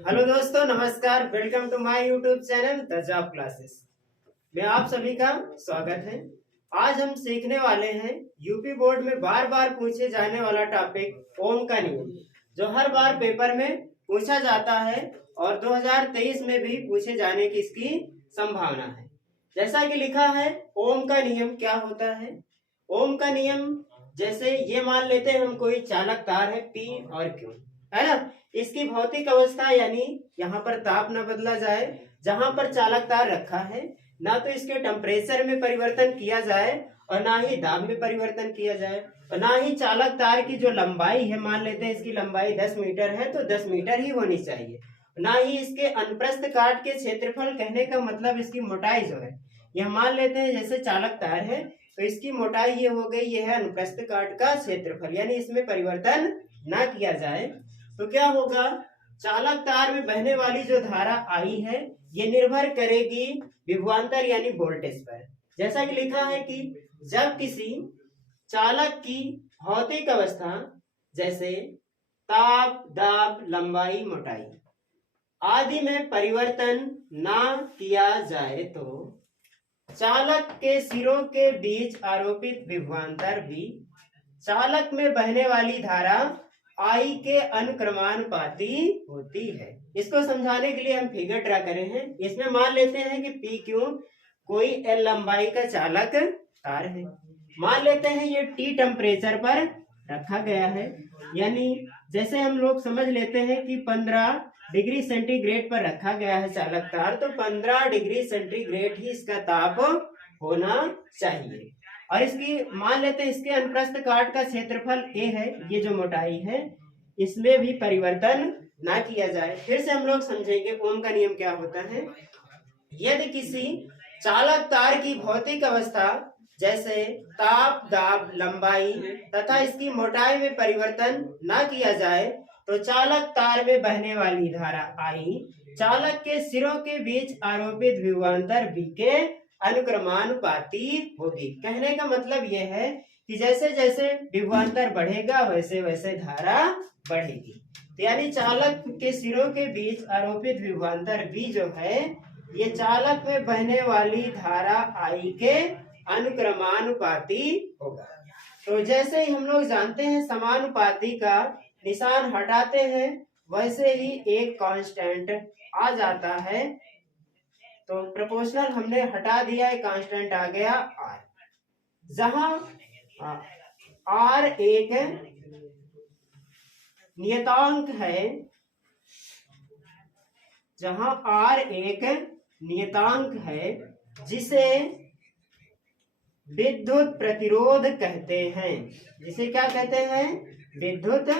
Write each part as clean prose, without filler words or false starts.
Hello दोस्तों, नमस्कार। Welcome to my YouTube channel the job classes में आप सभी का स्वागत है। आज हम सीखने वाले हैं यूपी बोर्ड में बार बार पूछे जाने वाला टॉपिक ओम का नियम, जो हर बार पेपर में पूछा जाता है और 2023 में भी पूछे जाने की इसकी संभावना है। जैसा कि लिखा है, ओम का नियम क्या होता है। ओम का नियम, जैसे ये मान लेते हैं हम कोई चालक तार है P और Q, है ना। इसकी भौतिक अवस्था यानी यहाँ पर ताप न बदला जाए, जहां पर चालक तार रखा है ना तो इसके टेम्परेचर में परिवर्तन किया जाए और ना ही दाब में परिवर्तन किया जाए, और ना ही चालक तार की जो लंबाई है, मान लेते हैं इसकी लंबाई 10 मीटर है तो 10 मीटर ही होनी चाहिए, ना ही इसके अनुप्रस्थ काट के क्षेत्रफल, कहने का मतलब इसकी मोटाई जो है, यह मान लेते हैं जैसे चालक तार है तो इसकी मोटाई ये हो गई, यह है अनुप्रस्थ काट का क्षेत्रफल, यानी इसमें परिवर्तन ना किया जाए। तो क्या होगा, चालक तार में बहने वाली जो धारा आई है ये निर्भर करेगी विभवांतर यानी वोल्टेज पर। जैसा कि लिखा है कि जब किसी चालक की भौतिक अवस्था जैसे ताप, दाब, लंबाई, मोटाई आदि में परिवर्तन ना किया जाए तो चालक के सिरों के बीच आरोपित विभवांतर भी चालक में बहने वाली धारा आई के अनुक्रमानुपाती होती है। इसको समझाने के लिए हम फिगर ड्रा करे हैं। इसमें मान लेते हैं कि पी क्यू कोई एल लंबाई का चालक तार है। मान लेते हैं ये टी टेम्परेचर पर रखा गया है, यानी जैसे हम लोग समझ लेते हैं कि 15 डिग्री सेंटीग्रेड पर रखा गया है चालक तार, तो 15 डिग्री सेंटीग्रेड ही इसका ताप होना चाहिए। और इसकी मान लेते हैं इसके अनुप्रस्थ काट का क्षेत्रफल ए है, ये जो मोटाई है, इसमें भी परिवर्तन ना किया जाए। फिर से हम लोग समझेंगे ओम का नियम क्या होता है। यदि किसी चालक तार की भौतिक अवस्था जैसे ताप, दाब, लंबाई तथा इसकी मोटाई में परिवर्तन ना किया जाए तो चालक तार में बहने वाली धारा आई चालक के सिरों के बीच आरोपित विभवांतर V के अनुक्रमानुपाती होगी। कहने का मतलब यह है कि जैसे जैसे विभवांतर बढ़ेगा वैसे वैसे धारा बढ़ेगी। तो यानी चालक के सिरों के बीच आरोपित विभवांतर V जो है, ये चालक में बहने वाली धारा I के अनुक्रमानुपाती होगा। तो जैसे ही हम लोग जानते हैं समानुपाती का निशान हटाते हैं, वैसे ही एक कांस्टेंट आ जाता है। तो प्रोपोर्शनल हमने हटा दिया, एक कांस्टेंट आ गया R। जहां R एक नियतांक है, जहां R एक नियतांक है जिसे विद्युत प्रतिरोध कहते हैं। जिसे क्या कहते हैं? विद्युत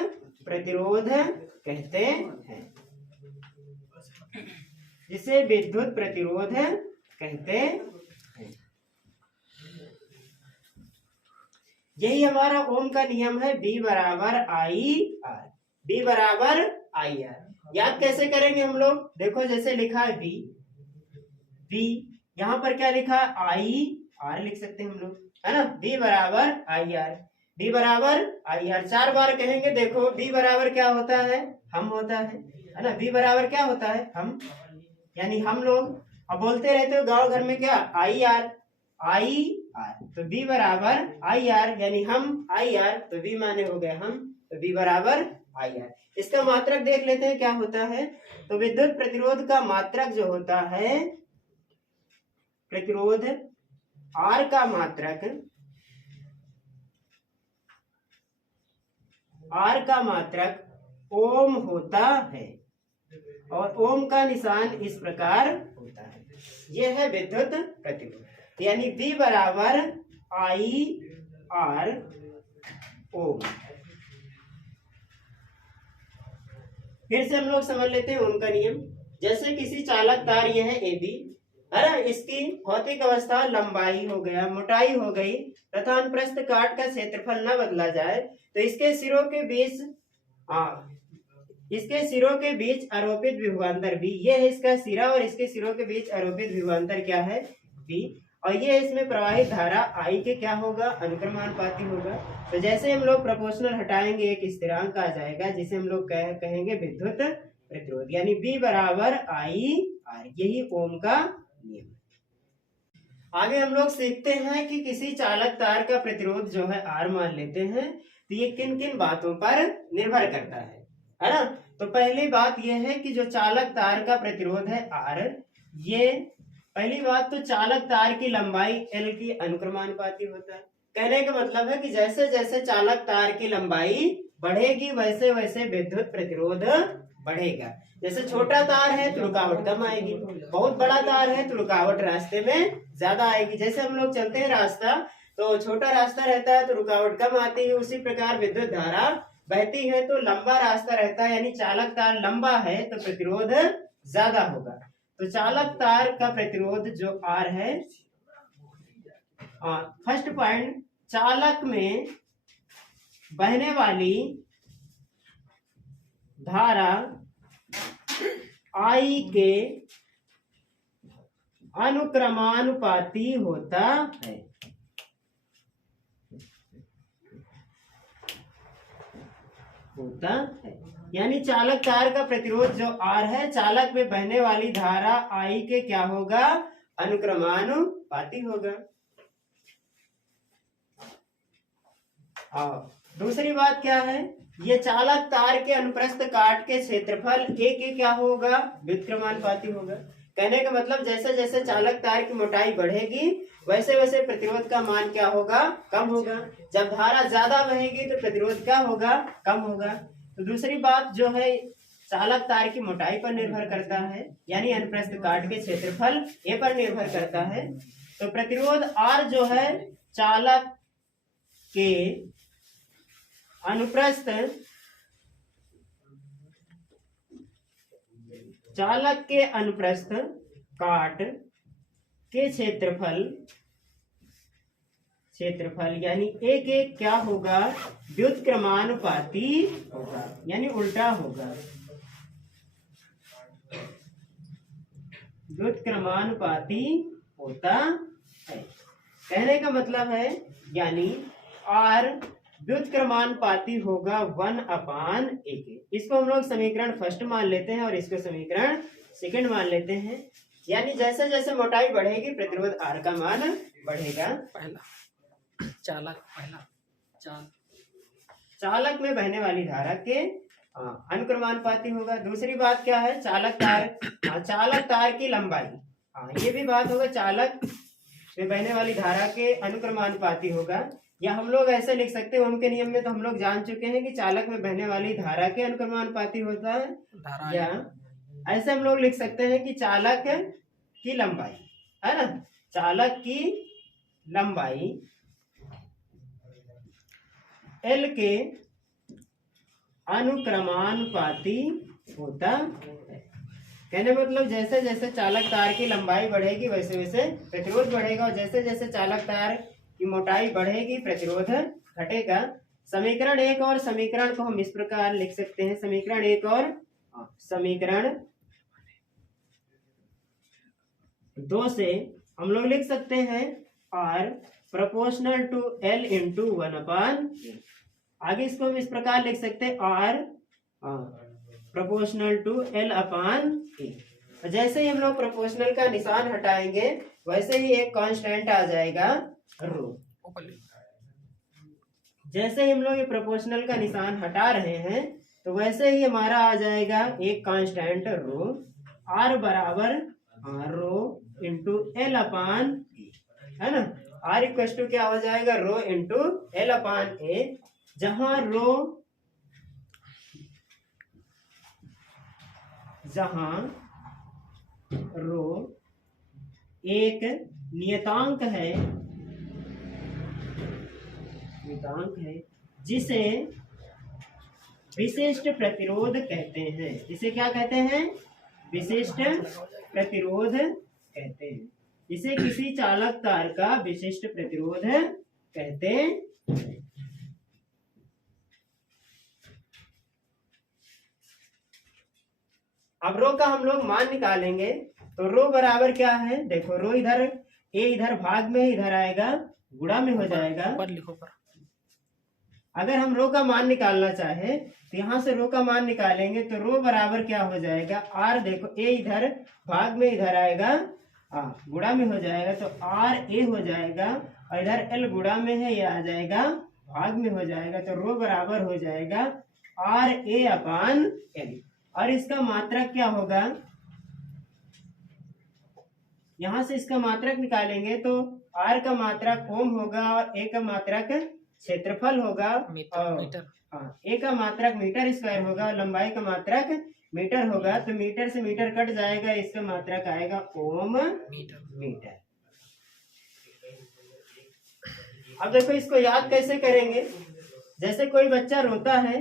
प्रतिरोध कहते हैं। जिसे विद्युत प्रतिरोध कहते हैं। यही हमारा ओम का नियम है, B बराबर आई आर। B बराबर आई आर याद कैसे करेंगे हम लोग? देखो जैसे लिखा है B, यहाँ पर क्या लिखा है? आई आर लिख सकते हैं हम लोग, है ना। B बराबर आई आर, B बराबर आई आर 4 बार कहेंगे। देखो B बराबर क्या होता है? हम होता है ना। B बराबर क्या होता है? हम, यानी हम लोग अब बोलते रहते हो गांव घर में क्या? I R, I R. तो B बराबर आई आर यानी हम, आई आर तो B माने हो गए हम, तो B बराबर आई आर। इसका मात्रक देख लेते हैं क्या होता है। तो विद्युत प्रतिरोध का मात्रक जो होता है, प्रतिरोध R का मात्रक, R का मात्रक ओम होता है, और ओम का निशान इस प्रकार होता है। यह है विद्युत प्रतिरोध, यानी V बराबर आई आर ओम। फिर से हम लोग समझ लेते हैं ओम का नियम। जैसे किसी चालक तार, यह है AB, है ना, इसकी भौतिक अवस्था लंबाई हो गया, मोटाई हो गई तथा अनुप्रस्थ काट का क्षेत्रफल न बदला जाए तो इसके सिरों के बीच आरोपित विभवांतर V, ये है इसका सिरा, और इसके सिरों के बीच आरोपित विभवांतर क्या है? V। और ये इसमें प्रवाहित धारा I के क्या होगा? अनुक्रमानुपाती होगा। तो जैसे हम लोग प्रोपोर्शनल हटाएंगे एक स्थिरांक आ जाएगा जिसे हम लोग कहेंगे विद्युत प्रतिरोध, यानी B बराबर IR, यही ओम का नियम है। आगे हम लोग सीखते हैं कि किसी चालक तार का प्रतिरोध जो है R मान लेते हैं, तो ये किन किन बातों पर निर्भर करता है ना। तो पहली बात यह है कि जो चालक तार का प्रतिरोध है R, ये पहली बात तो चालक तार की लंबाई L की अनुक्रमानुपाती होता है। कहने का मतलब है कि जैसे जैसे चालक तार की लंबाई बढ़ेगी वैसे वैसे विद्युत प्रतिरोध बढ़ेगा। जैसे छोटा तार है तो रुकावट कम आएगी, बहुत बड़ा तार है तो रुकावट रास्ते में ज्यादा आएगी। जैसे हम लोग चलते हैं रास्ता, तो छोटा रास्ता रहता है तो रुकावट कम आती है, उसी प्रकार विद्युत धारा बहती है तो लंबा रास्ता रहता है, यानी चालक तार लंबा है तो प्रतिरोध ज्यादा होगा। तो चालक तार का प्रतिरोध जो R है, फर्स्ट पॉइंट, चालक में बहने वाली धारा I के अनुक्रमानुपाती होता है। यानी चालक तार का प्रतिरोध जो R है, चालक में बहने वाली धारा I के क्या होगा, अनुक्रमानुपाती होगा। दूसरी बात क्या है, ये चालक तार के अनुप्रस्थ काट के क्षेत्रफल A के क्या होगा, व्युत्क्रमानुपाती होगा। कहने का मतलब जैसे जैसे चालक तार की मोटाई बढ़ेगी वैसे वैसे प्रतिरोध का मान क्या होगा, कम होगा। जब धारा ज्यादा बहेगी तो प्रतिरोध क्या होगा, कम होगा। तो दूसरी बात जो है, चालक तार की मोटाई पर निर्भर करता है, यानी अनुप्रस्थ काट के क्षेत्रफल A पर निर्भर करता है। तो प्रतिरोध R जो है चालक के अनुप्रस्थ काट के क्षेत्रफल यानी एक एक क्या होगा, व्युत्क्रमानुपाती होगा, यानी उल्टा होगा, व्युत्क्रमानुपाती होता है। कहने का मतलब है यानी R व्युत्क्रमानुपाती होगा 1/A के। इसको हम लोग समीकरण फर्स्ट मान लेते हैं और इसको समीकरण सेकंड मान लेते हैं। यानी जैसे जैसे मोटाई बढ़ेगी प्रतिरोध R का मान बढ़ेगा। चालक में बहने वाली धारा के अनुक्रमानुपाती होगा। दूसरी बात क्या है, चालक तार की लंबाई, ये भी बात होगा, चालक में बहने वाली धारा के अनुक्रमानुपाती होगा। या हम लोग ऐसे लिख सकते हैं, ओम के नियम में तो हम लोग जान चुके हैं कि चालक में बहने वाली धारा के अनुक्रमानुपाती होता है, या ऐसे हम लोग लिख सकते हैं कि चालक की लंबाई, है ना, चालक की लंबाई L के अनुक्रमानुपाती होता है। कहने मतलब जैसे जैसे चालक तार की लंबाई बढ़ेगी वैसे वैसे प्रतिरोध बढ़ेगा, और जैसे जैसे चालक तार की मोटाई बढ़ेगी प्रतिरोध घटेगा। समीकरण 1 और समीकरण को हम इस प्रकार लिख सकते हैं, समीकरण 1 और समीकरण 2 से हम लोग लिख सकते हैं R proportional to L into 1/A। आगे इसको हम इस प्रकार लिख सकते हैं R प्रोपोर्शनल टू L/A। जैसे ही हम लोग प्रोपोर्शनल का निशान हटाएंगे वैसे ही एक कांस्टेंट आ जाएगा रो। जैसे ही हम लोग ये प्रोपोर्शनल का निशान हटा रहे हैं तो वैसे ही हमारा आ जाएगा एक कांस्टेंट रो। R बराबर रो इंटू L/A, है ना। R इक्वल टू क्या हो जाएगा, रो इंटू L/A, जहां रो एक नियतांक है जिसे विशिष्ट प्रतिरोध कहते हैं। इसे क्या कहते हैं, विशिष्ट प्रतिरोध कहते हैं। इसे किसी चालक तार का विशिष्ट प्रतिरोध कहते हैं। अब रो का हम लोग मान निकालेंगे तो रो बराबर क्या है, देखो रो इधर ए इधर भाग में इधर आएगा, गुणा में हो जाएगा, ऊपर लिखो पर अगर हम रो का मान निकालना चाहे तो यहाँ से रो का मान निकालेंगे तो रो बराबर क्या हो जाएगा, आर, देखो ए इधर भाग में इधर आएगा, गुणा में हो जाएगा तो आर ए हो जाएगा, और इधर एल गुणा में है, ये आ जाएगा भाग में हो जाएगा, तो रो बराबर हो जाएगा आर ए अपान एल। और इसका मात्रक क्या होगा, यहां से इसका मात्रक निकालेंगे तो आर का मात्रक ओम होगा और ए का मात्रक क्षेत्रफल होगा, और ए का मात्रक मीटर स्क्वायर होगा और लंबाई का मात्रक मीटर होगा, तो मीटर से मीटर कट जाएगा, इसका मात्रक आएगा ओम मीटर। अब देखो इसको याद कैसे करेंगे, जैसे कोई बच्चा रोता है,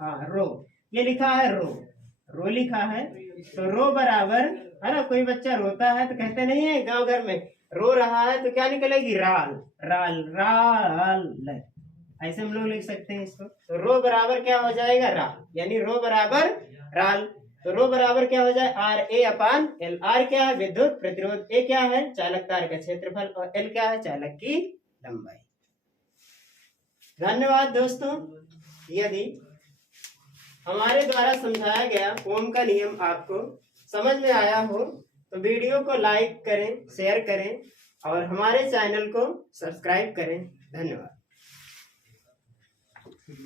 रो, ये लिखा है रो लिखा है, तो रो बराबर है ना, कोई बच्चा रोता है तो कहते नहीं है गांव घर में, रो रहा है तो क्या निकलेगी, राल राल राल, ऐसे हम लोग लिख सकते हैं इसको। तो रो बराबर क्या हो जाएगा, राल, यानी रो बराबर राल। तो रो बराबर क्या हो जाए, आर ए अपान एल। आर क्या है, विद्युत प्रतिरोध, ए क्या है, चालक तार का क्षेत्रफल, और एल क्या है, चालक की लंबाई। धन्यवाद दोस्तों। यदि हमारे द्वारा समझाया गया ओम का नियम आपको समझ में आया हो तो वीडियो को लाइक करें, शेयर करें और हमारे चैनल को सब्सक्राइब करें। धन्यवाद।